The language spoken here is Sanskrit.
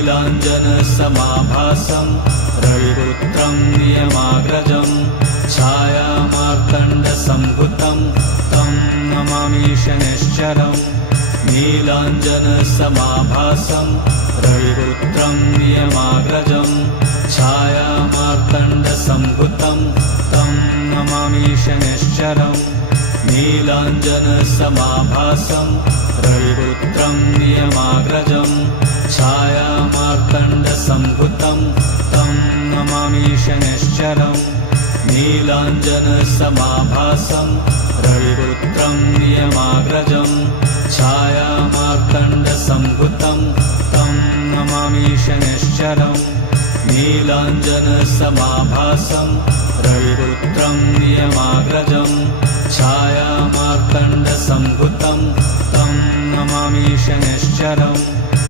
नीलाञ्जनसमाभासं रविपुत्रं नियमाग्रजं छायामार्तण्डसम्भुतं तं नमामि शनैश्चरम् नीलाञ्जनसमाभासं रविपुत्रं नियमाग्रजं छायामार्तण्डसम्भुतं तं नमामि शनैश्चरम् नीलाञ्जनसमाभासं रविपुत्रं नियमाग्रजं छायामार्तण्डसम्भुतं तं नमामि शनैश्चरम् नीलाञ्जनसमाभासं रविपुत्रं नियमाग्रजं छायामार्तण्डसम्भुतं तं नमामि शनैश्चरम् नीलाञ्जनसमाभासं रविपुत्रं नियमाग्रजं छायामार्तण्डसम्भुतं तं नमामि शनैश्चरम्